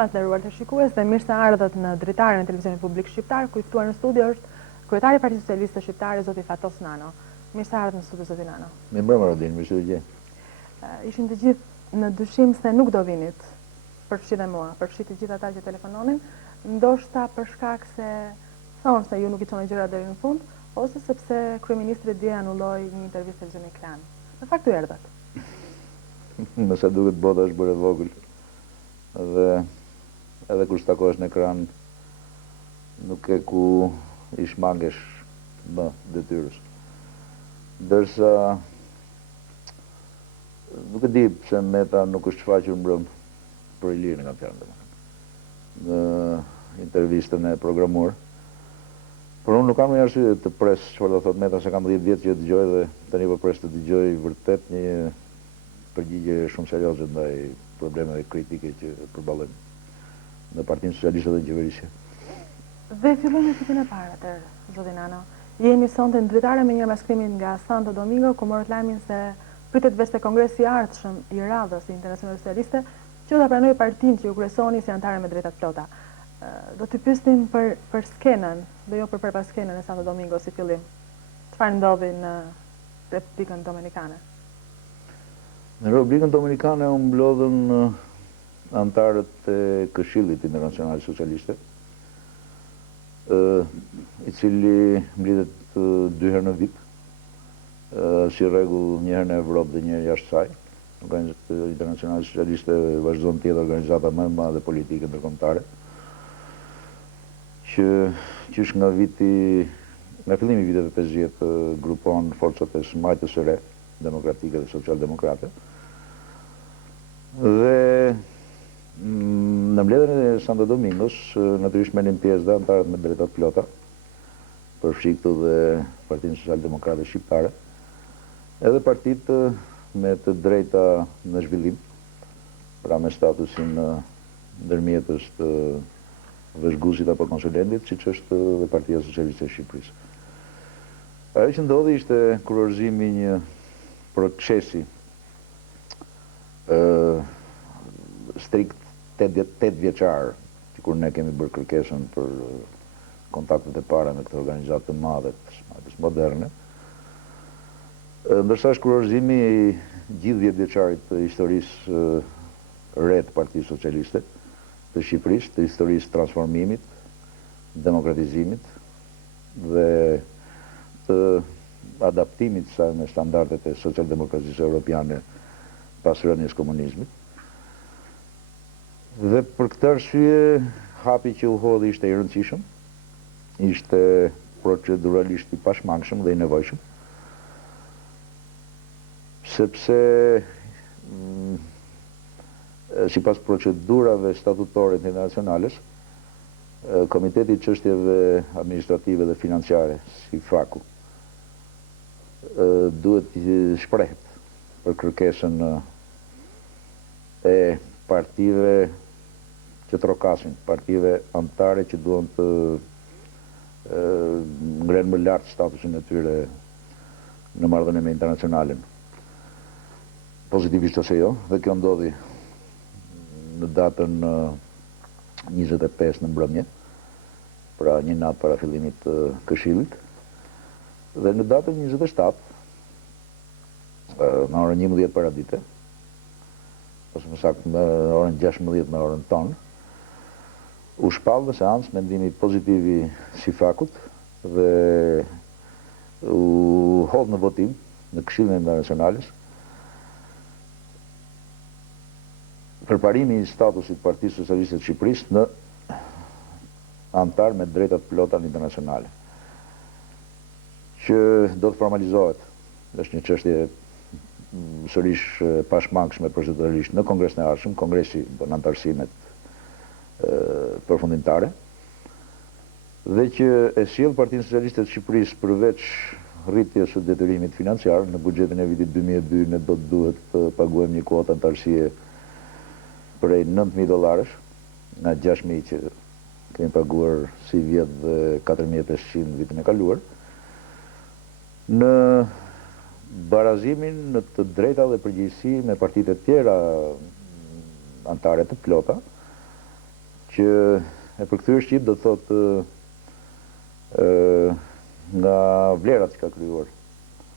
tema të nderuar të shikues dhe mirë se ardhët në dritaren e televizionit publik shqiptar, ku i ftuar në studio është kryetari i Partisë Socialiste Shqiptare, zoti Fatos Nano. Mirë se ardhët në studio, zoti Nano. Mirëmbrëma Rodin, mirë se u gjej. Ishin të gjithë në dyshim se nuk do vinit, përfshi dhe mua, përfshi të gjithë ata që telefononin, ndoshta për shkak se thonë se ju nuk i çoni gjërat deri në fund, ose sepse kryeministri dje anulloi një intervistë televizionit Klan. Në fakt u erdhët. Me sa duket bota është bërë e vogël dhe edhe kur stakohesh në ekran nuk e ku i shmangesh më detyrës. Ndërsa nuk e di pse Meta nuk është shfaqur mbrëm për Ilirën e kam fjalën në intervistën e programuar. Por unë nuk kam një arsye të pres çfarë do thot Meta, se kam 10 vjet që e dëgjoj dhe tani po pres të dëgjoj vërtet një përgjigje shumë serioze ndaj problemeve kritike që përballojmë në Partinë Socialiste dhe Qeverisje. Dhe fillojmë me pyetjen e parë atëherë, zoti Nano. Jeni sonte në dritare me një maskrimin nga Santo Domingo, ku morët lajmin se pritet veste kongresi i ardhshëm i radhës së Internacionale Socialiste që do pranojë partinë që ju kryesoni si anëtare me drejta të plota. Do t'i pyesnim për skenën, dhe jo për skenën e Santo Domingo si fillim. Çfarë ndodhi në Republikën Dominikane? Në Republikën Dominikane u mblodhën anëtarët e Këshillit Internacional Socialiste, i cili mblidhet 2 herë në vit, si rregull një herë në Evropë dhe një herë jashtë saj. Organizata Internacionale Socialiste vazhdon të jetë organizata më e madhe politike ndërkombëtare, që është nga fillimi i viteve 50 grupon forcat e smajtës së re, demokratike dhe social-demokrate. Dhe në mbledhjen e Santo Domingos, natyrisht merrin pjesë dhe anëtarët me drejta të plota, përfshi këtu dhe Partinë Social-Demokrate Shqiptare, edhe partitë me të drejta në zhvillim, pra me statusin ndërmjetës të vëzhguesit apo konsulentit, siç është dhe Partia Socialiste e Shqipërisë. Ajo që ndodhi ishte kurorëzimi një procesi strikt 8 vjeçar, që kur ne kemi bërë kërkesën për kontaktet e para me këtë organizatë të madhe të moderne, ndërsa është kurorëzimi i gjithë 10 vjeçarit të historisë re të Partisë Socialiste të Shqipërisë, të historisë transformimit, demokratizimit dhe të adaptimit saj me standardet e social-demokracisë europiane pas rënies komunizmit. Dhe për këtë arsye hapi që u hodhi ishte i rëndësishëm, ishte proceduralisht i pashmangshëm dhe i nevojshëm, sepse sipas procedurave statutore internacionales, Komiteti i Çështjeve Administrative dhe Financiare, si FAKU, duhet të shprehet për kërkesën e partive që trokasin, partive anëtare që duan të ngrenë më lart statusin e tyre në marrëdhënie internacionale. Pozitivisht ose jo, dhe kjo ndodhi në datën 25 në mbrëmje, pra një natë para fillimit të Këshillit, dhe në datën 27, në orën 11 paradite, ose më saktë në orën 16 në orën tonë, u shpall në seancë mendimi pozitiv i SIFAK-ut dhe u hodh në votim në Këshillin Internacionales përparimi i statusit Partisë Socialiste të Shqipërisë në anëtar me drejtat plota internacionale, që do të formalizohet. Është një çështje sërish pashmangshme proceduralisht në Kongresin e ardhshëm, Kongresi bën anëtarësimet përfundimtare, dhe që e sjell Partinë Socialiste të Shqipërisë përveç rritjes së detyrimit financiar në buxhetin e vitit 2002 ne do të duhet të paguajmë një kuotë anëtarësie prej $9.000 nga 6.000 që kemi paguar si vjet dhe 4.500 vitin e kaluar, në barazimin në të drejta dhe përgjegjësi me partitë e tjera anëtare të plota, që e përkthyer shqip do të thotë nga vlerat që ka krijuar